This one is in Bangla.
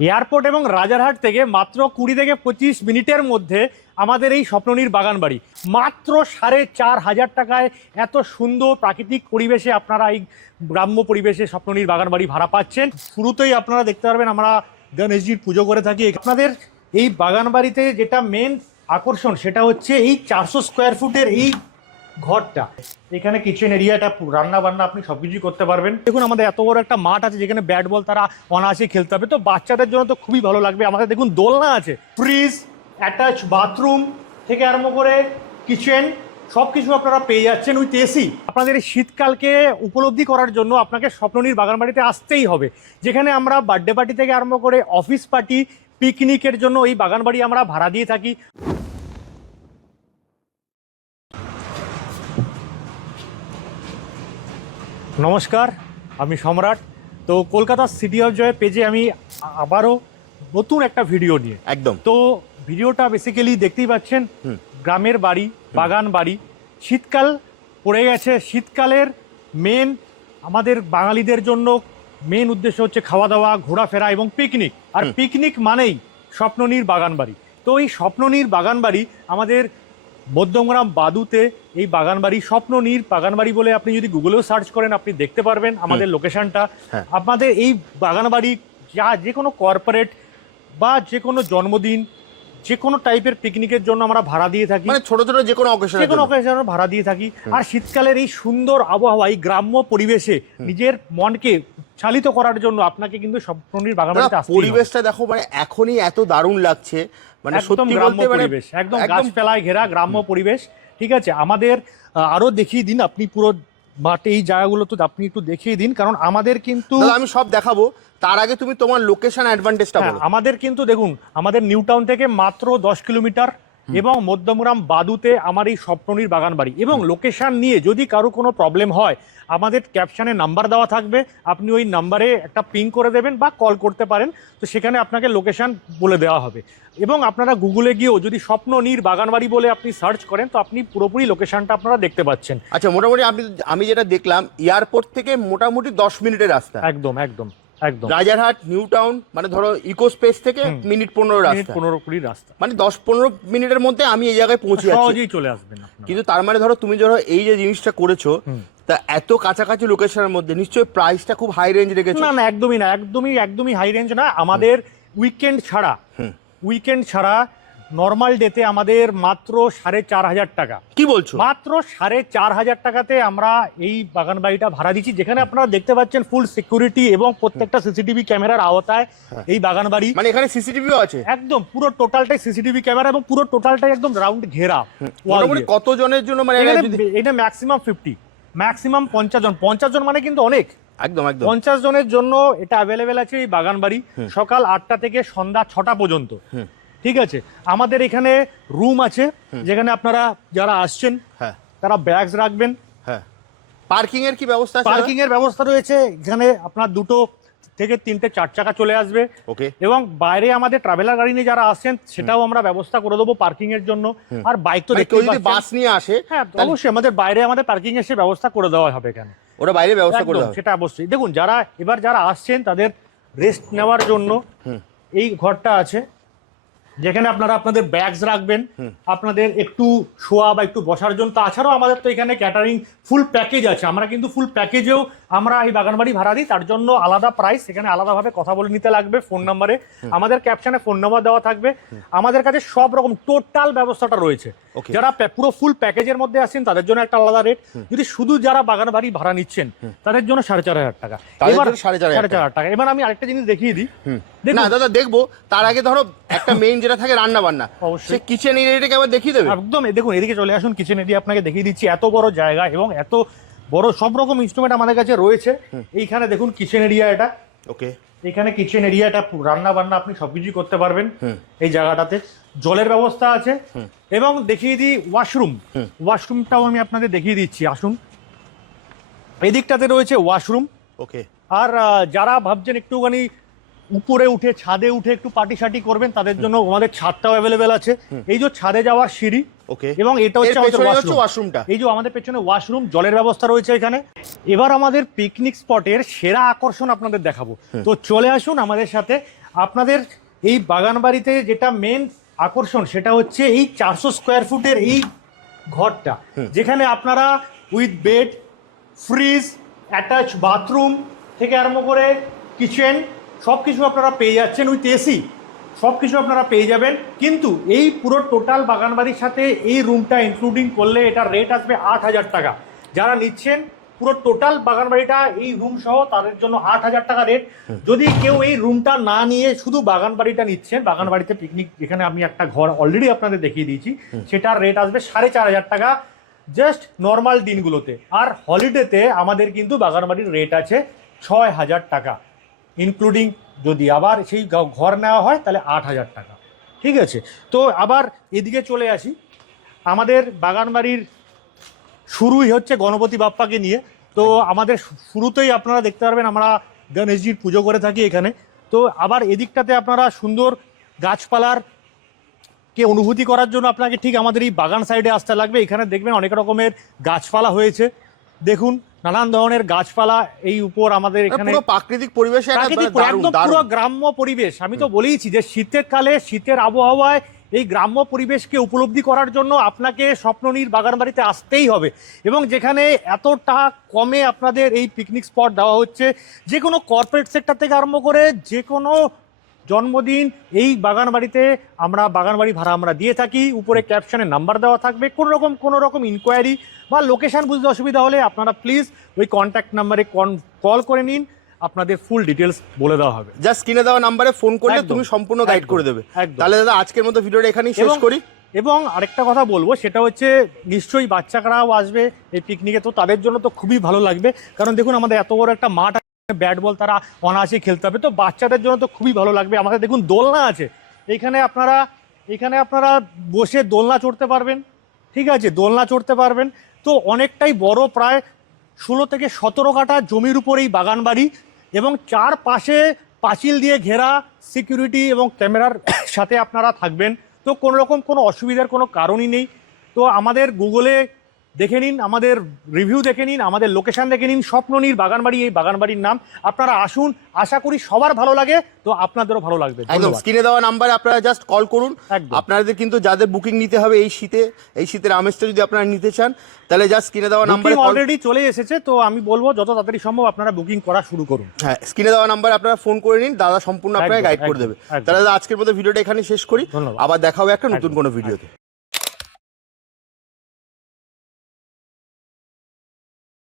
এয়ারপোর্ট এবং রাজারহাট থেকে মাত্র কুড়ি থেকে পঁচিশ মিনিটের মধ্যে আমাদের এই স্বপ্ননীর বাগান বাড়ি মাত্র সাড়ে চার হাজার টাকায় এত সুন্দর প্রাকৃতিক পরিবেশে আপনারা এই গ্রাম্য পরিবেশে স্বপ্ননীর বাগান বাড়ি ভাড়া পাচ্ছেন। শুরুতেই আপনারা দেখতে পারবেন আমরা গণেশজির পুজো করে থাকি। আপনাদের এই বাগান বাড়িতে যেটা মেন আকর্ষণ সেটা হচ্ছে এই চারশো স্কোয়ার ফুটের এই ঘরটা। এখানে কিচেন এরিয়াটা রান্না বান্না আপনি সবকিছুই করতে পারবেন। দেখুন, আমাদের এত বড় একটা মাঠ আছে যেখানে ব্যাট বল তারা অনায়াসে খেলতে হবে। তো বাচ্চাদের জন্য তো খুবই ভালো লাগবে। আমাদের দেখুন, দোলনা আছে। ফ্রিজ অ্যাটাচ বাথরুম থেকে আরম্ভ করে কিচেন সব কিছু আপনারা পেয়ে যাচ্ছেন উইথ এসি আপনাদের এই শীতকালকে উপলব্ধি করার জন্য আপনাকে স্বপ্ননীর বাগান বাড়িতে আসতেই হবে। যেখানে আমরা বার্থডে পার্টি থেকে আরম্ভ করে অফিস পার্টি পিকনিকের জন্য এই বাগান বাড়ি আমরা ভাড়া দিয়ে থাকি। নমস্কার আমি সম্রাট। তো কলকাতা সিটি অফ জয় পেজে আমি আবারও নতুন একটা ভিডিও নিয়ে। একদম। তো ভিডিওটা বেসিক্যালি দেখতেই পাচ্ছেন গ্রামের বাড়ি বাগান বাড়ি। শীতকাল পড়ে গেছে শীতকালের মেন আমাদের বাঙালিদের জন্য মেন উদ্দেশ্য হচ্ছে খাওয়া দাওয়া ঘোরাফেরা এবং পিকনিক আর পিকনিক মানেই স্বপ্ননীর বাগান বাড়ি। তো এই স্বপ্ননীর বাগান বাড়ি আমাদের মধ্যমগ্রাম বাদুতে এই বাগানবাড়ি স্বপ্ননীর বাগানবাড়ি বলে আপনি যদি গুগলেও সার্চ করেন আপনি দেখতে পারবেন আমাদের লোকেশনটা হ্যাঁ। আপনাদের এই বাগানবাড়ি যা যে কোনো কর্পোরেট বা যে কোনো জন্মদিন যে কোনো টাইপের পিকনিকের জন্য আমরা ভাড়া দিয়ে থাকি। মানে ছোট ছোট যে কোনো অকেশন যে কোনো আমরা ভাড়া দিয়ে থাকি। আর শীতকালের এই সুন্দর আবহাওয়া এই গ্রাম্য পরিবেশে নিজের মনকে চালিত করার জন্য আপনাকে কিন্তু স্বপ্ননীর বাগান পরিবেশটা দেখো মানে এখনই এত দারুণ লাগছে। মানে সত্যি গ্রাম্য মানে পরিবেশ একদম গাছপালায় ঘেরা গ্রাম্য পরিবেশ ঠিক আছে? আমাদের আরও দেখিয়ে দিন আপনি পুরো মাঠে এই জায়গাগুলো তো আপনি একটু দেখিয়ে দিন কারণ আমাদের কিন্তু আমি সব দেখাবো। তার আগে তুমি তোমার লোকেশন অ্যাডভান্টেজটা আমাদের কিন্তু দেখুন আমাদের নিউ টাউন থেকে মাত্র দশ কিলোমিটার এবং মধ্যমগ্রাম বাদুতে আমার এই স্বপ্ননির বাগান বাড়ি এবং লোকেশন নিয়ে যদি কারও কোনো প্রবলেম হয় আমাদের ক্যাপশনে নাম্বার দেওয়া থাকবে। আপনি ওই নাম্বারে একটা পিং করে দেবেন বা কল করতে পারেন। তো সেখানে আপনাকে লোকেশন বলে দেওয়া হবে। এবং আপনারা গুগলে গিয়েও যদি স্বপ্ননীর বাগান বাড়ি বলে আপনি সার্চ করেন তো আপনি পুরোপুরি লোকেশানটা আপনারা দেখতে পাচ্ছেন। আচ্ছা মোটামুটি আপনি আমি যেটা দেখলাম এয়ারপোর্ট থেকে মোটামুটি দশ মিনিটের রাস্তা। একদম একদম। একদম। রাজারহাট নিউ টাউন মানে ধরো ইকো স্পেস থেকে মিনিট পনেরো রাস্তা। পনেরো কুড়ি রাস্তা। মানে দশ পনেরো মিনিটের মধ্যে আমি এই জায়গায় পৌঁছে যাচ্ছি। সহজেই চলে আসবেন কিন্তু তার মানে ধরো তুমি ধরো এই যে জিনিসটা করেছ তা এত কাছাকাছি লোকেশনের মধ্যে নিশ্চয়ই প্রাইসটা খুব হাই রেঞ্জ রেখেছো। না না একদমই না একদমই একদমই হাই রেঞ্জ না। আমাদের উইকেন্ড ছাড়া উইকেন্ড ছাড়া নর্মাল ডেতে আমাদের মাত্র সাড়ে চার হাজার টাকা। কি বলছো? মাত্র সাড়ে চার হাজার টাকাতে আমরা এই বাগান বাড়িটা ভাড়া দিচ্ছি যেখানে আপনারা দেখতে পাচ্ছেন ফুল সিকিউরিটি এবং প্রত্যেকটা সিসিটিভি ক্যামেরার আওতায় এই বাগান বাড়ি। মানে এখানে সিসিটিভিও আছে? একদম পুরো টোটালটাই সিসিটিভি ক্যামেরা এবং পুরো টোটালটাই একদম রাউন্ড ঘেরা মোটামুটি। কত জনের জন্য মানে এটা ম্যাক্সিমাম ফিফটি ম্যাক্সিমাম পঞ্চাশ জন। পঞ্চাশ জন মানে কিন্তু অনেক। একদম একদম। পঞ্চাশ জনের জন্য এটা অ্যাভেলেবেল আছে এই বাগান বাড়ি সকাল আটটা থেকে সন্ধ্যা ছটা পর্যন্ত। ঠিক আছে? আমাদের এখানে রুম আছে যেখানে আপনারা যারা আসছেন হ্যাঁ। তারা ব্যাগস রাখবেন। হ্যাঁ। পার্কিং এর কি ব্যবস্থা পার্কিং এর ব্যবস্থা রয়েছে এখানে আপনার দুটো থেকে তিনটে চার চাকা চলে আসবে। ওকে এবং বাইরে আমাদের ট্রাভেলার গাড়ি নিয়ে যারা আসছেন সেটাও আমরা ব্যবস্থা করে দেবো পার্কিং এর জন্য। আর বাইক তো মানে দেখতে যদি বাস নিয়ে আসে হ্যাঁ অবশ্যই আমাদের বাইরে আমাদের পার্কিং এর সে ব্যবস্থা করে দেওয়া হবে এখানে ওরা বাইরে ব্যবস্থা করে দেবে সেটা অবশ্যই। দেখুন যারা এবার যারা আসছেন তাদের রেস্ট নেওয়ার জন্য এই ঘরটা আছে। যেখানে আপনারা আপনাদের ব্যাগস রাখবেন আপনাদের একটু শোয়া বা একটু বসার জন্য। তাছাড়াও আমাদের তো এখানে ক্যাটারিং ফুল প্যাকেজ আছে। আমরা কিন্তু ফুল প্যাকেজেও আমরা এই বাগানবাড়ি ভাড়া দিই তার জন্য আলাদা প্রাইস এখানে আলাদাভাবে কথা বলে নিতে লাগবে ফোন নাম্বারে আমাদের ক্যাপশনে ফোন নাম্বার দেওয়া থাকবে। আমাদের কাছে সব রকম টোটাল ব্যবস্থাটা রয়েছে। যারা পুরো ফুল প্যাকেজের মধ্যে আসেন তাদের জন্য একটা আলাদা রেট যদি শুধু যারা বাগান বাড়ি ভাড়া নিচ্ছেন তাদের জন্য সাড়ে চার হাজার টাকা। এবার সাড়ে চার হাজার টাকা। এবার আমি আরেকটা জিনিস দেখিয়ে দিই। না দাদা দেখব। তার আগে ধরো একটা মেইন যেটা থাকে রান্না বান্না অবশ্যই। কিচেন এরিয়াটাকে আবার দেখিয়ে দেবে? একদম। দেখুন এদিকে চলে আসুন কিচেন এরিয়া আপনাকে দেখিয়ে দিচ্ছি। এত বড় জায়গা এবং এত বড় সব রকম ইনস্ট্রুমেন্ট আমাদের কাছে রয়েছে। এইখানে দেখুন কিচেন এরিয়া এটা। ওকে। এখানে কিচেন এরিয়াটা রান্না বান্না আপনি সবকিছুই করতে পারবেন। এই জায়গাটাতে। জলের ব্যবস্থা আছে। এবং দেখিয়ে দিই ওয়াশরুম ওয়াশরুমটাও আমি আপনাদের দেখিয়ে দিচ্ছি আসুন। এদিকটাতে রয়েছে ওয়াশরুম ওকে। আর যারা ভাবছেন একটুখানি উপরে উঠে ছাদে উঠে একটু পার্টি সার্টি করবেন তাদের জন্য আমাদের ছাদটাও অ্যাভেলেবেল আছে। এই যে ছাদে যাওয়ার সিঁড়ি ওকে। এবং এটা হচ্ছে আমাদের। ওয়াশরুমটা এই যে আমাদের পেছনে ওয়াশরুম জলের ব্যবস্থা রয়েছে এখানে। এবার আমাদের পিকনিক স্পটের সেরা আকর্ষণ আপনাদের দেখাবো। তো চলে আসুন আমাদের সাথে। আপনাদের এই বাগান বাড়িতে যেটা মেন আকর্ষণ সেটা হচ্ছে এই চারশো স্কোয়ার ফুটের এই ঘরটা। যেখানে আপনারা with bed fridge attach bathroom থেকে আরম্ভ করে কিচেন সব কিছু আপনারা পেয়ে যাচ্ছেন উইথ এসি। সব কিছু আপনারা পেয়ে যাবেন। কিন্তু এই পুরো টোটাল বাগানবাড়ির সাথে এই রুমটা ইনক্লুডিং করলে এটার রেট আসবে আট হাজার টাকা। যারা নিচ্ছেন পুরো টোটাল বাগানবাড়িটা এই রুম সহ তাদের জন্য আট হাজার টাকা রেট যদি কেউ এই রুমটা না নিয়ে শুধু বাগানবাড়িটা নিচ্ছেন বাগানবাড়িতে পিকনিক যেখানে আমি একটা ঘর অলরেডি আপনাদের দেখিয়ে দিয়েছি সেটার রেট আসবে সাড়ে চার হাজার টাকা জাস্ট নর্মাল দিনগুলোতে। আর হলিডেতে আমাদের কিন্তু বাগানবাড়ির রেট আছে ছয় হাজার টাকা। ইনক্লুডিং যদি আবার সেই ঘর নেওয়া হয়, তাহলে আট হাজার টাকা। ঠিক আছে? তো আবার এদিকে চলে আসি। আমাদের বাগানবাড়ির শুরুই হচ্ছে গণপতি বাপ্পাকে নিয়ে। তো আমাদের শুরুতেই আপনারা দেখতে পারবেন, আমরা গণেশজির পুজো করে থাকি এখানে। তো আবার এদিকটাতে আপনারা সুন্দর গাছপালার কে অনুভূতি করার জন্য আপনাকে ঠিক আমাদের এই বাগান সাইডে আসতে লাগবে। এখানে দেখবেন অনেক রকমের গাছপালা হয়েছে। দেখুন নানান ধরনের গাছপালা এই উপর আমাদের এখানে পুরো প্রাকৃতিক পরিবেশে মানে একদম পুরো গ্রাম্য পরিবেশ। আমি তো বলেইছি যে শীতের কালে শীতের আবহাওয়ায় এই গ্রাম্য পরিবেশকে উপলব্ধি করার জন্য আপনাকে স্বপ্ননীর বাগান বাড়িতে আসতেই হবে। এবং যেখানে এতটা কমে আপনাদের এই পিকনিক স্পট দেওয়া হচ্ছে যে কোনো কর্পোরেট সেক্টর থেকে আরম্ভ করে যে কোনো জন্মদিন এই বাগান বাড়িতে আমরা বাগান বাড়ি ভাড়া আমরা দিয়ে থাকি উপরে ক্যাপশনে নাম্বার দেওয়া থাকবে কোনো রকম কোনো রকম ইনকোয়ারি বা লোকেশান বুঝতে অসুবিধা হলে আপনারা প্লিজ ওই কন্ট্যাক্ট নাম্বারে কল করে নিন আপনাদের ফুল ডিটেলস বলে দেওয়া হবে। জাস্ট কিনে দেওয়া নাম্বারে ফোন করলে তুমি সম্পূর্ণ গাইড করে দেবে। তাহলে দাদা আজকের মতো ভিডিওটা এখানেই শেষ করি। এবং আরেকটা কথা বলব সেটা হচ্ছে নিশ্চয়ই বাচ্চারাও আসবে এই পিকনিকে তো তাদের জন্য তো খুবই ভালো লাগবে। কারণ দেখুন আমাদের এত বড় একটা মাঠ ব্যাট বল তারা অনায়াসে খেলতে হবে। তো বাচ্চাদের জন্য তো খুবই ভালো লাগবে। আমাদের দেখুন দোলনা আছে। এইখানে আপনারা এখানে আপনারা বসে দোলনা চড়তে পারবেন। ঠিক আছে, দোলনা চড়তে পারবেন। তো অনেকটাই বড় প্রায় ষোলো থেকে সতেরো কাঠা জমির উপর এই বাগান বাড়ি এবং চার পাশে পাঁচিল দিয়ে ঘেরা সিকিউরিটি এবং ক্যামেরার সাথে আপনারা থাকবেন। তো কোনো রকম কোনো অসুবিধার কোনো কারণই নেই। তো আমাদের গুগলে দেখে নিন আমাদের রিভিউ দেখে নিন আমাদের লোকেশন দেখে নিন স্বপ্ননীর বাগানবাড়ি এই বাগানবাড়ির নাম। আপনারা আসুন আশা করি সবার ভালো লাগে তো আপনাদেরও ভালো লাগবে। একদম স্ক্রিনে দেওয়া নাম্বারে আপনারা জাস্ট কল করুন। আপনাদের কিন্তু যাদের বুকিং নিতে হবে এই শীতে এই শীতের আমেজটা যদি আপনারা নিতে চান তাহলে জাস্ট স্ক্রিনে দেওয়া নাম্বারে অলরেডি চলে এসেছে তো আমি বলব যত তাড়াতাড়ি সম্ভব আপনারা বুকিং করা শুরু করুন। হ্যাঁ স্ক্রিনে দেওয়া নাম্বারে আপনারা ফোন করে নিন দাদা সম্পূর্ণ আপনাকে গাইড করে দেবে। তাহলে দাদা আজকের মতো ভিডিওটা এখানে শেষ করি। আবার দেখা হবে একটা নতুন কোনো ভিডিওতে